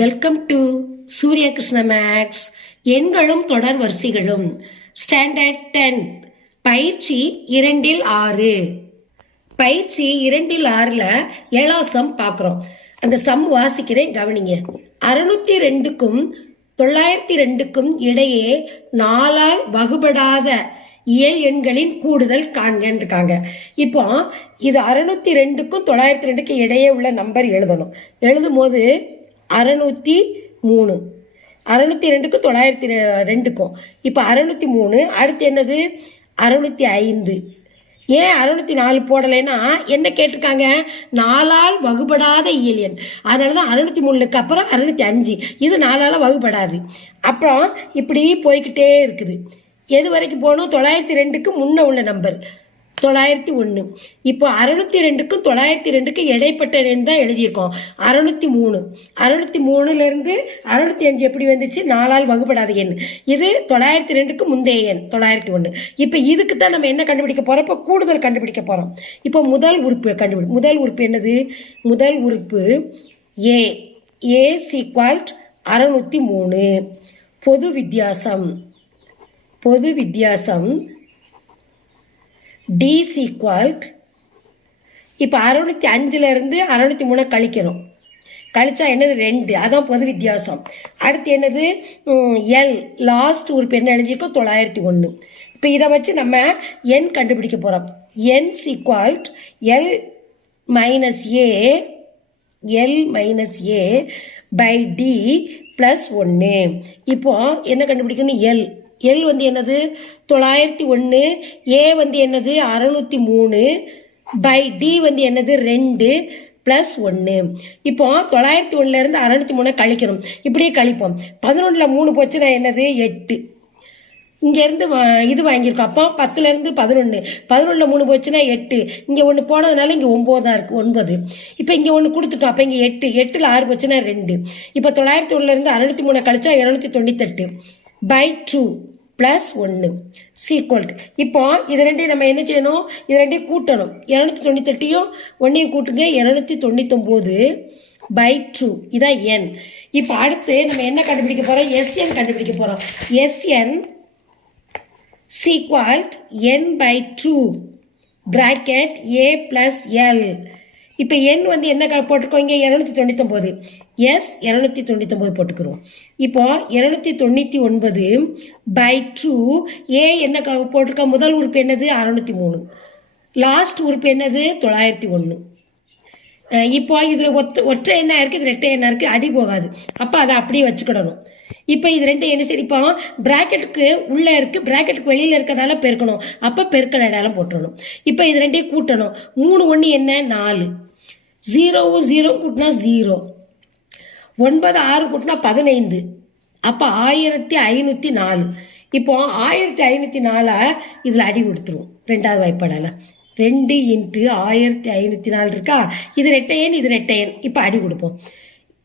Welcome to சூரிய Krishna maths. எண்களும் தொடர் வரிசைகளும் ஸ்டாண்டர்ட் 10 பயிற்சி 2-6. பயிற்சி 2-6ல் 7ஆம் சம் பார்க்குறோம். அந்த சம் வாசிக்கிறேன், கவனிங்க. 602க்கும் 902க்கும் இடையே 4ஆல் வகுபடாத இயல் எண்களின் கூடுதல் காண்கன்னு இருக்காங்க. இப்போ இது 602க்கும் 902க்கும் இடையே உள்ள நம்பர் எழுதணும். எழுதும் போது 603, 602க்கும் 902க்கும். இப்போ 603, அடுத்து என்னது 605. ஏன் 604 போடலைன்னா என்ன கேட்டிருக்காங்க? 4ஆல் வகுபடாத இயல் எண். அதனால தான் 603க்கு அப்புறம் 605. இது 4ஆல் வகுபடாது. அப்புறம் இப்படி போய்கிட்டே இருக்குது. எது வரைக்கும் போகணும்? 902க்கு முன்ன உள்ள நம்பர் 901. இப்போ 602க்கும் 902க்கும் இடைப்பட்ட எண் தான் எழுதியிருக்கோம். 603. 603லேருந்து 605 எப்படி வந்துச்சு? 4ஆல் வகுப்படாத எண். இது 902க்கு முந்தைய எண் 901. இப்போ இதுக்கு தான் நம்ம என்ன கண்டுபிடிக்க போகிறோம்? இப்போ கூடுதல் கண்டுபிடிக்க போகிறோம். இப்போ முதல் உறுப்பு முதல் உறுப்பு என்னது? முதல் உறுப்பு ஏ. ஏ = 603. பொது வித்தியாசம் டி = இப்போ 605லேருந்து 603 கழிக்கணும். கழிச்சா என்னது? 2. அதான் பொது வித்தியாசம். அடுத்து என்னது? எல். லாஸ்ட் உறுப்பு என்ன எழுதியிருக்கோம்? 901. இப்போ இதை வச்சு நம்ம எண் கண்டுபிடிக்க போகிறோம். N = l minus a by d + 1. இப்போ என்ன கண்டுபிடிக்கணும்? எல் வந்து என்னது? 901. ஏ வந்து என்னது? 603 பை டி வந்து என்னது? 2 + 1. இப்போ 901லேருந்து 603 கழிக்கணும். இப்படியே கழிப்போம். 11ல் 3 போச்சுன்னா என்னது? 8. இங்கேருந்து இது வாங்கியிருக்கோம். அப்போ 10லேருந்து 11. 11ல் 3 போச்சுன்னா 8. இங்கே ஒன்று போனதுனால இங்கே 9 தான் இருக்குது, 9. இப்போ இங்கே ஒன்று கொடுத்துட்டோம். அப்போ இங்கே 8. 8ல் 6 போச்சுன்னா 2. இப்போ 901லேருந்து 603 கழிச்சா 298 பை 2 + 1 = இப்போ இது ரெண்டையும் நம்ம என்ன செய்யணும்? இது ரெண்டையும் கூட்டணும். 298யும் 1ஐயும் கூட்டுங்க, 299 பை 2. இதான் என். இப்போ அடுத்து நம்ம என்ன கண்டுபிடிக்க போகிறோம்? எஸ்என் கண்டுபிடிக்க போகிறோம். SN = n by 2 bracket a + l. இப்போ எண் வந்து என்ன போட்டிருக்கோம்? இங்கே 299. எஸ் 299 போட்டுக்கிறோம். இப்போ 299 பை 2. ஏ என்ன போட்டிருக்கோம்? முதல் உறுப்பு என்னது? 603. லாஸ்ட் உறுப்பு என்னது? 901. இப்போ இதில் ஒற்றை எண்ணாக இருக்குது, இது ரெட்டை எண்ணாக இருக்குது, அடி போகாது. அப்போ அதை அப்படியே வச்சுக்கிடணும். இப்போ இது ரெண்டு என்ன சரி? இப்போ ப்ராக்கெட்டுக்கு உள்ளே இருக்குது, ப்ராக்கெட்டுக்கு வெளியில் இருக்கிறதால பெருக்கணும். அப்போ பெருக்கல் அடையாளம் போட்டுடணும். இப்போ இது ரெண்டையும் கூட்டணும். 3 1 என்ன? 4. 0 0 கூட்டினா 0. 9 6 கூட்டினா 15. அப்போ 1504. இப்போ 1504 இதில் அடி கொடுத்துருவோம். 2வது வாய்ப்பாடால் 2 × 1504 இருக்கா? இது ரெட்டையன், இது ரெட்டையன். இப்போ அடி கொடுப்போம்.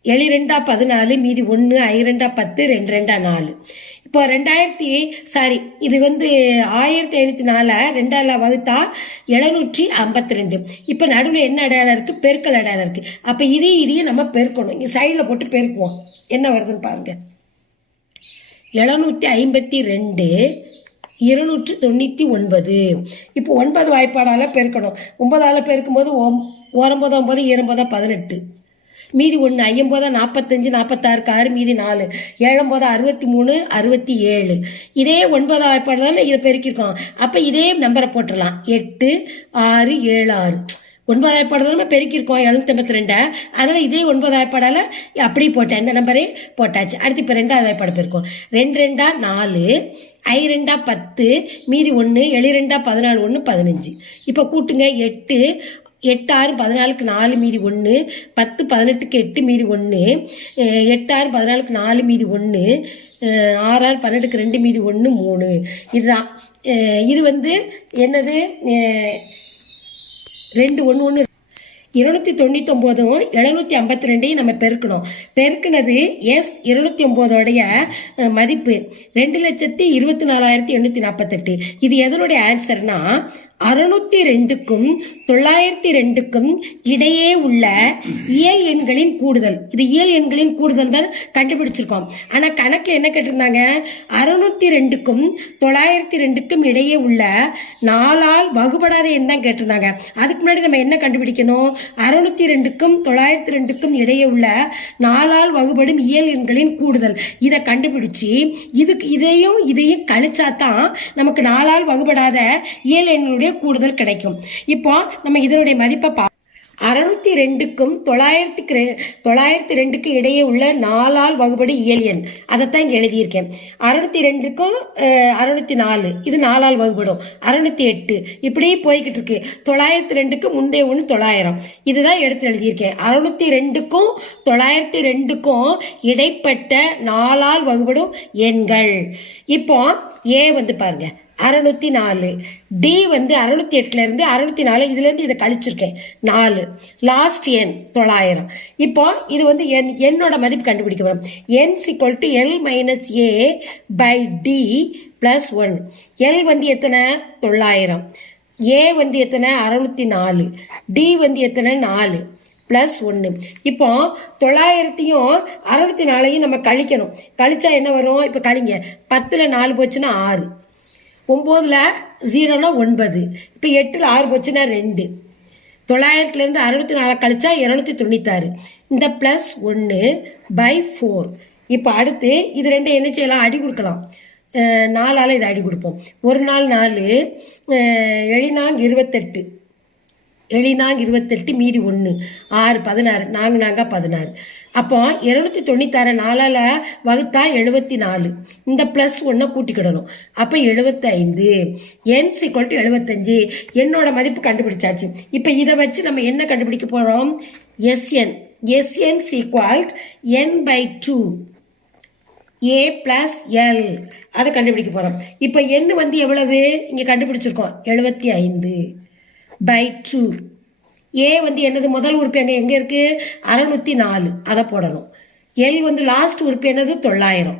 7 2 14, மீதி 1, 5 2 10, 2 2 4. இப்போ இது வந்து 1504 2ஆல் வகுத்தா 752. இப்போ நடுவில் என்ன அடையாளம் இருக்குது? பெருக்கல் அடையாளம் இருக்குது. அப்போ இதையும் நம்ம பெருக்கணும். இங்கே சைடில் போட்டு பெருக்குவோம். என்ன வருதுன்னு பாருங்கள். 752 299. இப்போ 9 வாய்ப்பாடால் பெருக்கணும். 9ஆல் பெருக்கும்போது 9 9 9 18. மீதி 1 5 45 46 6, மீதி 4 7 63 67. இதே 9 வாய்ப்பாடு தானே இதை பெருக்கியிருக்கோம். அப்போ இதே நம்பரை போட்டுடலாம். 8 6 7 6. 9 வாய்ப்பாடு தான் நம்ம பெருக்கியிருக்கோம் 752. அதனால் இதே 9 வாய்ப்பாடால் அப்படி போட்டேன். இந்த நம்பரே போட்டாச்சு. அடுத்து இப்போ 2வது வாய்ப்பாடு பெருக்கும். 2 2 4, 5 2 10, மீதி 1 7 2 14 1 15. இப்போ கூட்டுங்க. 8 8 6 14க்கு 4, மீதி 1 10 18க்கு 8, மீதி 1 8 6 14க்கு 4, மீதி 1 6 6 12க்கு 2, மீதி 1 3. இதுதான். இது வந்து என்னது? 2 1 1 299ம் 752 நம்ம பெருக்கணும். பெருக்குனது எஸ் 209 மதிப்பு 2,24,848. இது எதனுடைய ஆன்சர்னா 602க்கும் 902க்கும் இடையே உள்ள இயல் எண்களின் கூடுதல். இது இயல் எண்களின் கூடுதல் தான் கண்டுபிடிச்சிருக்கோம். ஆனா கணக்கு என்ன கேட்டிருந்தாங்க, 602க்கும் 902க்கும் இடையே உள்ள 4ஆல் வகுபடாத எண் தான் கேட்டிருந்தாங்க. அதுக்கு முன்னாடி நம்ம என்ன கண்டுபிடிக்கணும், 602க்கும் 902க்கும் இடையே உள்ள 4ஆல் வகுபடும் இயல் எண்களின் கூடுதல். இதை கண்டுபிடிச்சு இதையும் கழிச்சாதான் நமக்கு 4ஆல் வகுபடாத இயல் எண்களுடைய கூடுதல் கிடைக்கும். இப்போ நம்ம இதனுடைய மதிப்பை 602க்கும் 902க்கு இடையே உள்ள 4ஆல் வகுபடி இயல் எண் அதைத்தான் இங்கே எழுதியிருக்கேன். 602க்கும் 604 இது 4ஆல் வகுபடும். 608 இப்படி போய்கிட்டு இருக்கு. 902க்கு முந்தைய ஒன்று 900 இதுதான் எடுத்து எழுதியிருக்கேன். 602க்கும் 902க்கும் இடைப்பட்ட 4ஆல் வகுபடும் எண்கள். இப்போ ஏ வந்து பாருங்க 604, டி வந்து 608ல இருந்து 604 இதுல இருந்து இதை கழிச்சிருக்கேன் 4, லாஸ்ட் எண் 900. இப்போ இது வந்து என்னோட மதிப்பு கண்டுபிடிக்க வரும். n = l - a by d plus 1. l வந்து எத்தனை 900, a வந்து எத்தனை 604, d வந்து எத்தனை 4 + 1. இப்போ 900த்தையும் 604யும் நம்ம கழிக்கணும். கழிச்சா என்ன வரும், இப்போ கழிங்க. 10ல் 4 போச்சுன்னா 6, 9ல் 0னா 9, இப்போ 8ல் 6 போச்சுன்னா 2. 900லேருந்து 604 கழிச்சா 296. இந்த +1/4. இப்போ அடுத்து இது ரெண்டு என்ன செய்யலாம், அடி கொடுக்கலாம். 4ஆல் இதை அடி கொடுப்போம். 1 நாள் 4, எளினாங் 28, எளினாங் 28 மீதி 1, 6 16, 4 4 16. அப்போ 296 4ஆல் வகுத்தா 74. இந்த +1 கூட்டிக்கிடணும். அப்போ 75. n = 75. என்னோட மதிப்பு கண்டுபிடிச்சாச்சு. இப்போ இதை வச்சு நம்ம என்ன கண்டுபிடிக்க போகிறோம், SN = n/2 a + l அதை கண்டுபிடிக்க போகிறோம். இப்போ n வந்து எவ்வளவு இங்கே கண்டுபிடிச்சிருக்கோம் 75/2. ஏ வந்து என்னது, முதல் உறுப்பு எங்கே இருக்குது 604 அதை போடணும். எல் வந்து லாஸ்ட் உறுப்பு என்னது 900.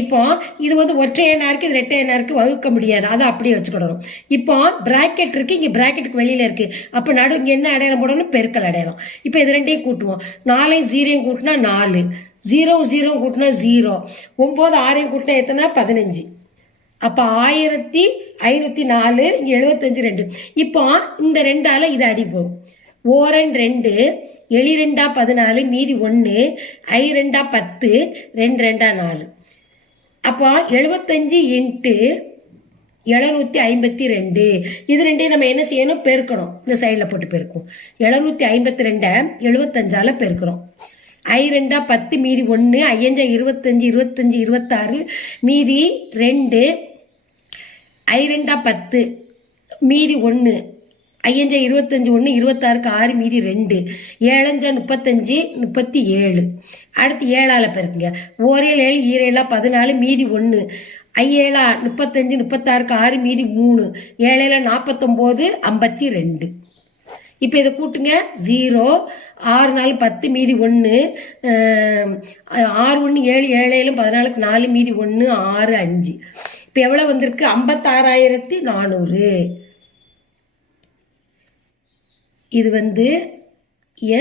இப்போ இது வந்து ஒற்றை எண்ணா இருக்குது, இது ரெட்டை எண்ணா இருக்குது, வகுக்க முடியாது, அதை அப்படியே வச்சுக்கிடணும். இப்போ பிராக்கெட் இருக்குது, இங்கே பிராக்கெட்டுக்கு வெளியில் இருக்குது. அப்போ இங்கே என்ன அடையாளம் போடணும், பெருக்கல் அடையாளம். இப்போ இது ரெண்டையும் கூட்டுவோம். 4 0 கூட்டினா 4, 0 0 கூட்டினா 0, 9 6 கூட்டினா எத்தனை 15. அப்போ 1504, இங்கே 75 2. இப்போ இந்த 2ஆல் இது அடி போகும். 2 எளி 2 14 மீதி 1, I 2 10, 2 2 4. அப்போ 75 × 752. இது ரெண்டையும் நம்ம என்ன செய்யணும், பெருக்கணும். இந்த சைடில் போட்டு பெருக்கும். 752 75ஆல் பெருக்கிறோம். I 2 10 மீதி 1, I 5 25 25 26 மீதி 2, I 2 10 மீதி 1, I 5 25 1 26க்கு 6 மீதி 2, 7 35 37. அடுத்து 7ஆல் பெருக்குங்க. 1 7 7 14 மீதி 1, I 7 35 36க்கு 6 மீதி 3, 7 49 52. இப்போ இதை கூட்டுங்க. 0 6 4 10 மீதி 1, 6 1 7 7 14க்கு 4 மீதி 1, 6 5. இப்போ எவ்வளோ வந்திருக்கு 56400. இது வந்து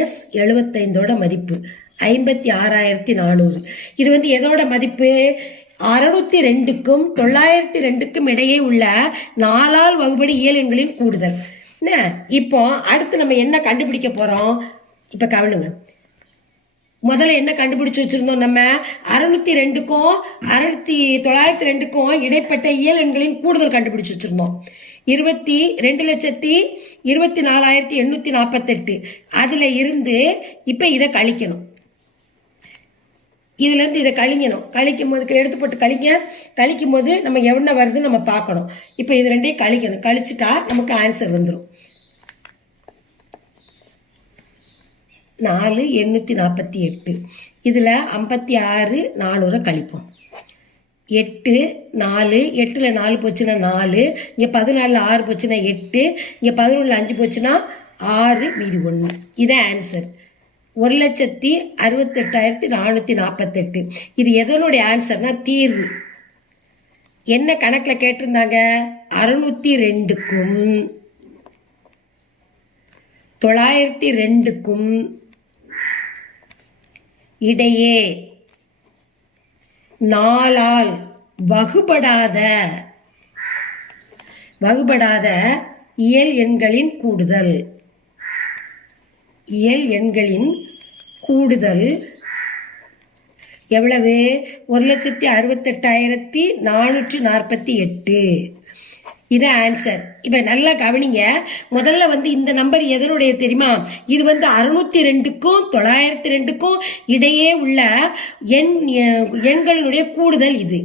S75ஓட மதிப்பு 56400. இது வந்து எதோட மதிப்பு, 602க்கும் 902க்கும் இடையே உள்ள 4ஆல் வகுபடி இயல் எண்களின் கூடுதல். இப்போ அடுத்து நம்ம என்ன கண்டுபிடிக்க போகிறோம், இப்போ கவனிங்க. முதல்ல என்ன கண்டுபிடிச்சு வச்சுருந்தோம், நம்ம 602க்கும் 902க்கும் இடைப்பட்ட இயல் எண்களின் கூடுதல் கண்டுபிடிச்சு வச்சுருந்தோம். 22,24,848. அதில் இருந்து இப்போ இதை கழிக்கணும். இதுலேருந்து இதை கழிக்கணும். கழிக்கும் போது எடுத்து போட்டு கழிக்கும் போது நம்ம எவ்வளோ வருதுன்னு நம்ம பார்க்கணும். இப்போ இது ரெண்டையும் கழிக்கணும். கழிச்சுட்டா நமக்கு ஆன்சர் வந்துடும். 4,848. இதில் 56,400 கழிப்போம். 8 4, 8ல் 4 போச்சுன்னா 4, இங்கே 14ல் 6 போச்சுன்னா 8, இங்கே 11ல் 5 போச்சுன்னா 6 மீதி 1. இதான் ஆன்சர். 1,68,448. இது எதனுடைய ஆன்சர்னா தீர்வு. என்ன கணக்கில் கேட்டிருந்தாங்க? 602க்கும் 902க்கும் இடையே 4ஆல் வகுபடாத இயல் எண்களின் கூடுதல். இயல் எண்களின் கூடுதல் எவ்வளவு? 1,68,448. இது ஆன்சர். இப்போ நல்லா கவனிங்க. முதல்ல இந்த நம்பர் எதனுடைய தெரியுமா? இது 602க்கும் 902க்கும் இடையே உள்ள எண்களினுடைய கூடுதல். இது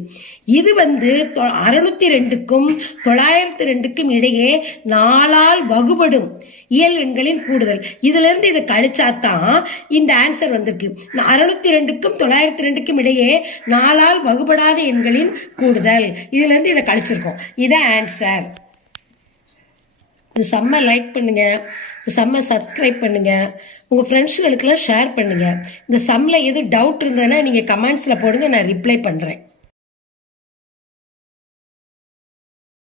602க்கும் 902க்கும் இடையே 4ஆல் வகுபடும் இயல் எண்களின் கூடுதல். இதுல இருந்து இதை கழிச்சாதான் இந்த ஆன்சர் வந்திருக்கு. 602க்கும் 902க்கும் இடையே 4ஆல் வகுபடாத எண்களின் கூடுதல். இதுல இருந்து இதை கழிச்சிருக்கோம். இதான் ஆன்சர். இந்த சம்மை லைக் பண்ணுங்க, இந்த சம்மை சப்ஸ்கிரைப் பண்ணுங்க, உங்க ஃப்ரெண்ட்ஸுகளுக்கெல்லாம் ஷேர் பண்ணுங்க. இந்த சம்மில் எது டவுட் இருந்ததுன்னா நீங்க கமெண்ட்ஸ்ல போடுங்க, நான் ரிப்ளை பண்றேன்.